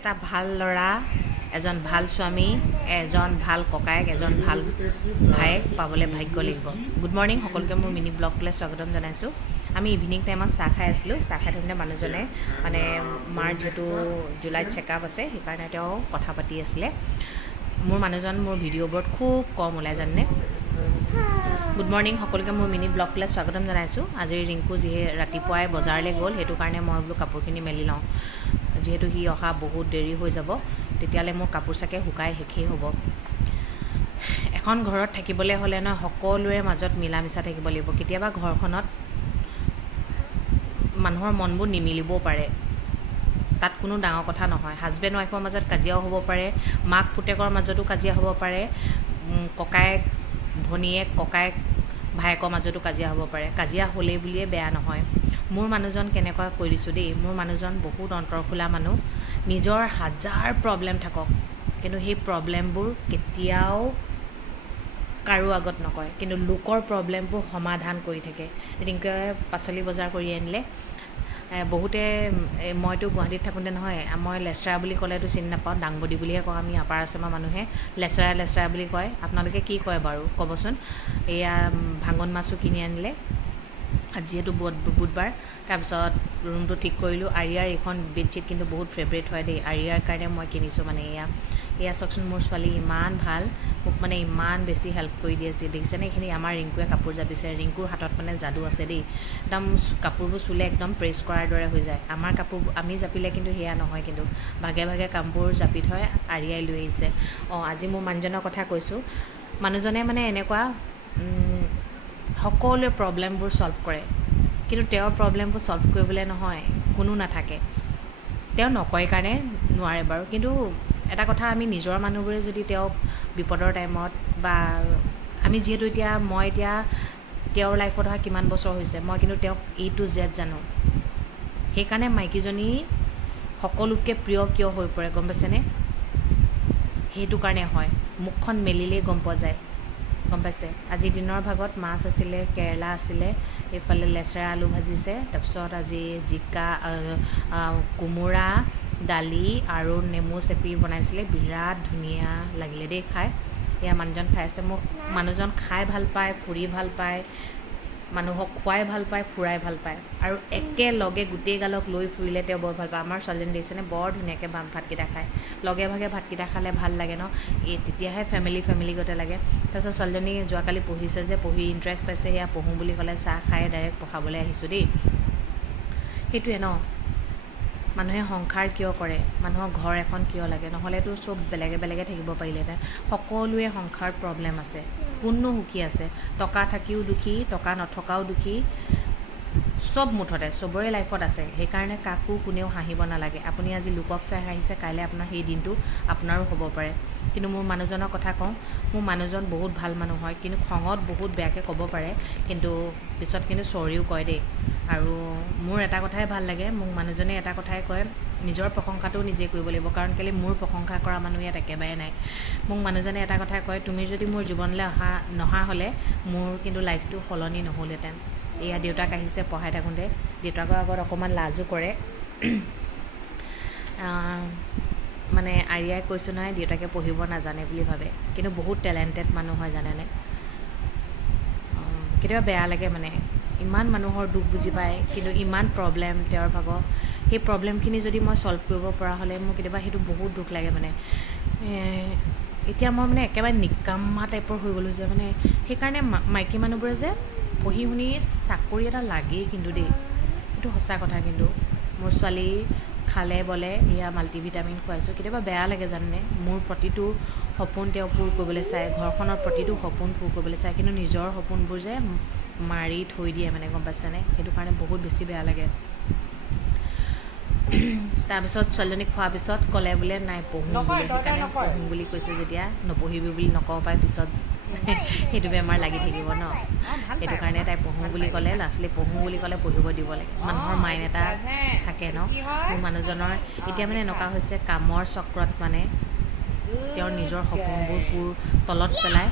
এটা ভাল ল'ৰা, এজন ভাল স্বামী, এজন ভাল ককায়েক, এজন ভাল ভায়েক পাবলৈ ভাগ্য লাগিব। গুড মৰ্ণিং সকলোকে মোৰ মিনি ব্লগটোলৈ স্বাগতম জনাইছোঁ। আমি ইভিনিং টাইমত চাহ খাই আছিলোঁ। চাহ খাই থাকোঁতে মানুহজনে মানে মাৰ যিহেতু জুলাইত চেকআপ আছে সেইকাৰণে তেওঁ কথা পাতি আছিলে। মোৰ মানুহজন মোৰ ভিডিঅ'বোৰত খুব কম ওলাই জানে। গুড মৰ্ণিং সকলোকে মোৰ মিনি ব্লগটোলৈ স্বাগতম জনাইছোঁ। আজি ৰিংকু ৰাতিপুৱাই বজাৰলৈ গ'ল, সেইটো কাৰণে মই বোলো কাপোৰখিনি মেলি লওঁ। যিহেতু সি অহা বহুত দেৰি হৈ যাব, তেতিয়ালৈ মোৰ কাপোৰ চাকে শুকাই শেষেই হ'ব। এখন ঘৰত থাকিবলৈ হ'লে ন সকলোৰে মাজত মিলা মিছা থাকিব লাগিব। কেতিয়াবা ঘৰখনত মানুহৰ মনবোৰ নিমিলিবও পাৰে, তাত কোনো ডাঙৰ কথা নহয়। হাজবেণ্ড ৱাইফৰ মাজত কাজিয়াও হ'ব পাৰে, মাক পুতেকৰ মাজতো কাজিয়া হ'ব পাৰে, ককায়েক ভনীয়েক ককায়েক ভায়েকৰ মাজতো কাজিয়া হ'ব পাৰে। কাজিয়া হ'লেই বুলিয়ে বেয়া নহয়। মোৰ মানুহজন কেনেকুৱা কৈ দিছোঁ দেই, মোৰ মানুহজন বহুত অন্তৰখোলা মানুহ। নিজৰ হাজাৰ প্ৰব্লেম থাকক, কিন্তু সেই প্ৰব্লেমবোৰ কেতিয়াও কাৰো আগত নকয়, কিন্তু লোকৰ প্ৰব্লেমবোৰ সমাধান কৰি থাকে। ৰিংকুৱে পাচলি বজাৰ কৰি আনিলে। বহুতে মইতো গুৱাহাটীত থাকোঁতে নহয়, মই লেচৰা বুলি ক'লেতো চিনি নাপাওঁ, দাংবডি বুলিহে কওঁ আমি আপাৰ আচামৰ মানুহে। লেচৰা বুলি কয়, আপোনালোকে কি কয় বাৰু ক'বচোন। এয়া ভাঙন মাছো কিনি আনিলে আজি যিহেতু বুধবাৰ। তাৰপিছত ৰুমটো ঠিক কৰিলোঁ। আৰিয়াৰ এইখন বেডশ্বীট কিন্তু বহুত ফেভৰেট হয় দেই, আৰিয়াৰ কাৰণে মই কিনিছোঁ। মানে এয়া চাওকচোন, মোৰ ছোৱালী ইমান ভাল, মোক মানে ইমান বেছি হেল্প কৰি দিয়ে। যে দেখিছেনে এইখিনি আমাৰ ৰিংকুৱে কাপোৰ জাপিছে। ৰিংকুৰ হাতত মানে যাদু আছে দেই, একদম কাপোৰবোৰ চুলে একদম প্ৰেছ কৰাৰ দৰে হৈ যায়। আমাৰ কাপোৰবোৰ আমি জাপিলে কিন্তু সেয়া নহয়, কিন্তু ভাগে ভাগে কামবোৰ জাপি থৈ আৰিয়াই লৈ আহিছে। আজি মোৰ মানুহজনৰ কথা কৈছোঁ। মানুহজনে মানে এনেকুৱা সকলোৱে প্ৰব্লেমবোৰ ছল্ভ কৰে, কিন্তু তেওঁৰ প্ৰব্লেমবোৰ ছল্ভ কৰিবলৈ নহয় কোনো নাথাকে। তেওঁ নকয় কাৰণে নোৱাৰে বাৰু, কিন্তু এটা কথা, আমি নিজৰ মানুহবোৰে যদি তেওঁক বিপদৰ টাইমত বা আমি যিহেতু মই এতিয়া তেওঁৰ লাইফত অহা কিমান বছৰ হৈছে, মই কিন্তু তেওঁক A to Z জানো। সেইকাৰণে মাইকীজনী সকলোতকৈ প্ৰিয় কিয় হৈ পৰে গম পাইছেনে? সেইটো কাৰণে হয়, মুখখন মেলিলেই গম পোৱা যায়, গম পাইছে। আজি দিনৰ ভাগত মাছ আছিলে, কেৰেলা আছিলে, এইফালে লেচেৰা আলু ভাজিছে, তাৰপিছত আজি জিকা কোমোৰা দালি আৰু নেমু চেপি বনাইছিলে। বিৰাট ধুনীয়া লাগিলে দেই খাই। এয়া মানুহজন খাই আছে। মোক মানুহজন খাই ভাল পায়, ফুৰি ভাল পায়, মানুহক খুৱাই ভাল পায়, ফুৰাই ভাল পায়, আৰু একেলগে গোটেইগালক লৈ ফুৰিলে তেওঁ বৰ ভাল পায়। আমাৰ ছোৱালীজনী দেখিছেনে, বৰ ধুনীয়াকৈ ভাতকেইটা খায়। লগে ভাগে ভাতকেইটা খালে ভাল লাগে ন, তেতিয়াহে ফেমিলিগতে লাগে। তাৰপিছত ছোৱালীজনী যোৱাকালি পঢ়িছে যে, পঢ়ি ইণ্টাৰেষ্ট পাইছে, সেয়া পঢ়োঁ বুলি ক'লে, চাহ খাই ডাইৰেক্ট পঢ়াবলৈ আহিছোঁ দেই। সেইটোৱে ন, মানুহে সংসাৰ কিয় কৰে, মানুহক ঘৰ এখন কিয় লাগে, নহ'লেতো চব বেলেগে বেলেগে থাকিব পাৰিলেহেঁতেন। সকলোৱে সংসাৰ প্ৰব্লেম আছে, কোননো সুখী আছে? টকা থাকিও দুখী, টকা নথকাও দুখী, চব মুঠতে চবৰে লাইফত আছে। সেইকাৰণে কাকো কোনেও হাঁহিব নালাগে। আপুনি আজি লোকক চাই হাঁহিছে, কাইলৈ আপোনাৰ সেই দিনটো আপোনাৰো হ'ব পাৰে। কিন্তু মোৰ মানুহজনৰ কথা কওঁ, মোৰ মানুহজন বহুত ভাল মানুহ হয়, কিন্তু খঙত বহুত বেয়াকৈ ক'ব পাৰে, কিন্তু পিছত কিন্তু চৰিও কয় দেই। আৰু মোৰ এটা কথাই ভাল লাগে, মোক মানুহজনে এটা কথাই কয়, নিজৰ প্ৰশংসাটোও নিজে কৰিব লাগিব, কাৰণ কেলৈ মোৰ প্ৰশংসা কৰা মানুহ ইয়াত একেবাৰে নাই। মোক মানুহজনে এটা কথাই কয়, তুমি যদি মোৰ জীৱনলৈ নহা হ'লে মোৰ কিন্তু লাইফটো সলনি নহ'লহেঁতেন। এয়া দেউতাক আহিছে পঢ়াই থাকোঁতে, দেউতাকৰ আগত অকণমান লাজো কৰে। মানে আৰিয়াই কৈছোঁ নহয়, দেউতাকে পঢ়িব নাজানে বুলি ভাবে, কিন্তু বহুত টেলেণ্টেড মানুহ হয় জানেনে। কেতিয়াবা বেয়া লাগে মানে, ইমান মানুহৰ দুখ বুজি পায়, কিন্তু ইমান প্ৰব্লেম তেওঁৰ ভাগৰ। সেই প্ৰব্লেমখিনি যদি মই ছল্ভ কৰিব পৰা হ'লে মোৰ কেতিয়াবা সেইটো বহুত দুখ লাগে মানে। এতিয়া মই মানে একেবাৰে নিকাম্মা টাইপৰ হৈ গ'লোঁ যে, মানে সেইকাৰণে মাইকী মানুহবোৰে যে পঢ়ি শুনি চাকৰি এটা লাগেই কিন্তু দেই, সেইটো সঁচা কথা। কিন্তু মোৰ ছোৱালী খালে বলে এয়া মাল্টিভিটামিন খুৱাইছোঁ। কেতিয়াবা বেয়া লাগে জানেনে, মোৰ প্ৰতিটো সপোন তেওঁ পূৰ কৰিবলৈ চায়, ঘৰখনৰ প্ৰতিটো সপোন পূৰ কৰিবলৈ চায়, কিন্তু নিজৰ সপোনবোৰ যে মাৰি থৈ দিয়ে মানে, গম পাইছেনে। সেইটো কাৰণে বহুত বেছি বেয়া লাগে। তাৰপিছত ছোৱালীজনীক খোৱাৰ পিছত ক'লে বোলে নাই পঢ়োঁ বুলি, সেইকাৰণে পঢ়োঁ বুলি কৈছে যেতিয়া নপঢ়িবি বুলি নকওঁ পাই, পিছত সেইটো বেমাৰ লাগি থাকিব ন। সেইটো কাৰণে তাই পঢ়োঁ বুলি ক'লে, ল'ৰা ছোৱালী পঢ়োঁ বুলি ক'লে পঢ়িব দিব লাগে। মানুহৰ মাইণ্ড এটা থাকে ন। মোৰ মানুহজনৰ এতিয়া মানে এনেকুৱা হৈছে, কামৰ চক্ৰত মানে তেওঁৰ নিজৰ সপোনবোৰ তলত পেলাই